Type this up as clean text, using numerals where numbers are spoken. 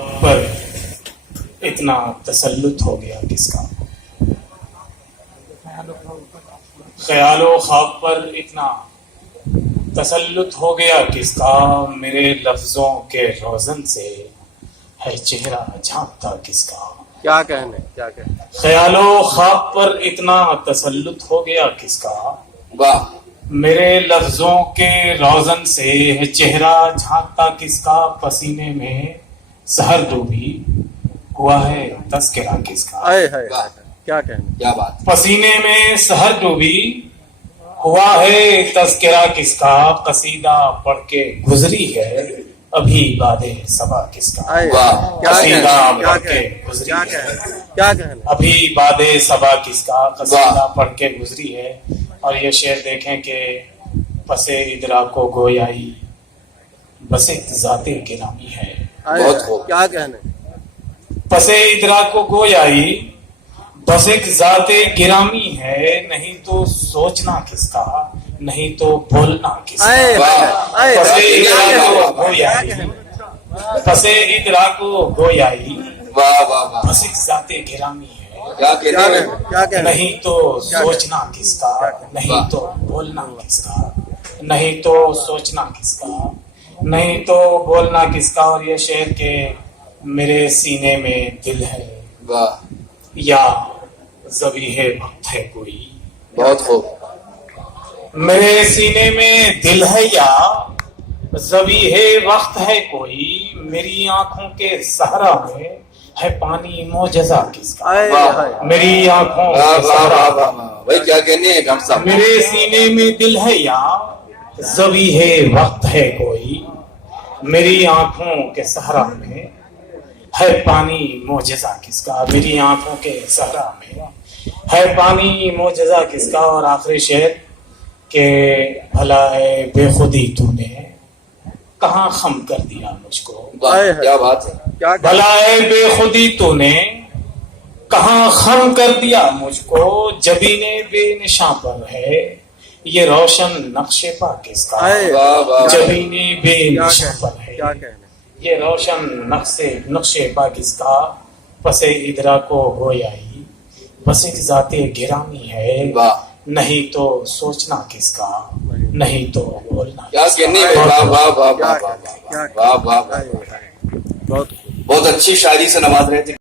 پر اتنا تسلط ہو گیا کس کا؟ خیال و خواب پر اتنا تسلط ہو گیا کس کا؟ میرے لفظوں کے روزن سے ہے چہرہ جھانکتا کس کا؟ کیا کہنے خیال و خواب پر اتنا تسلط ہو گیا کس کا؟ واہ میرے لفظوں کے روزن سے ہے چہرہ جھانکتا کس کا؟ پسینے میں سحر ڈوبی ہوا ہے تذکرہ کس کا؟ کیا کہنے کیا بات. پسینے میں سحر ڈوبی ہوا ہے تذکرہ کس کا؟ قصیدہ پڑھ کے گزری ہے ابھی باد صبا کس کا؟ واہ. قصیدہ پڑھ کے گزری ہے کیا کہنے ابھی باد صبا کس کا؟ قصیدہ پڑھ کے گزری ہے. اور یہ شعر دیکھیں کہ پس ادراک و گویائی بس ایک ذات گرامی ہے. بہت خوب. کیا کہنے پس ادراک و گویائی بس ایک ذات گرامی ہے. نہیں تو سوچنا کس کا نہیں تو بولنا کس کا؟ پس ادراک و گویائی پس ادراک و گویائی واہ واہ واہ. بس ایک ذات گرامی ہے. کیا کہتے ہیں. کیا کہنے نہیں تو سوچنا کس کا نہیں تو بولنا کس کا؟ نہیں تو سوچنا کس کا نہیں تو بولنا کس کا؟ اور یہ شعر کہ میرے سینے میں دل ہے واہ. یا ذبیح وقت ہے کوئی. بہت خوب. میرے سینے میں دل ہے یا ذبیح وقت ہے کوئی. میری آنکھوں کے صحرا میں ہے پانی معجزہ کس کا؟ میری آنکھوں واہ کے واہ صحرا واہ واہ. بھائی کیا کہنے ہیں ڈاکٹر صاحب. میرے سینے میں دل ہے یا ذبیح وقت ہے کوئی. میری آنکھوں کے صحرا میں ہے پانی معجزہ کس کا؟ میری آنکھوں کے صحرا میں ہے پانی معجزہ کس کا؟ اور آخری شعر کہ بھلا اے بے خودی تو نے کہاں خم کر دیا مجھ کو. واہ کیا بات ہے. کیا بھلا اے بے خودی تو نے کہاں خم کر دیا مجھ کو. جبینے بے نشاں پر ہے یہ روشن نقش پا کس کا؟ واہ واہ. جبینے بے نشاں پر ہے کیا کہنے یہ روشن نقش پا کس کا؟ پس ادراک و گویائی بس ایک ذات گرامی ہے. واہ. نہیں تو سوچنا کس کا نہیں تو بولنا کیا کس کا؟ کہنے ہیں. واہ واہ واہ واہ واہ کیا واہ واہ واہ. بہت بہت اچھی شاعری سے نواز رہے تھے.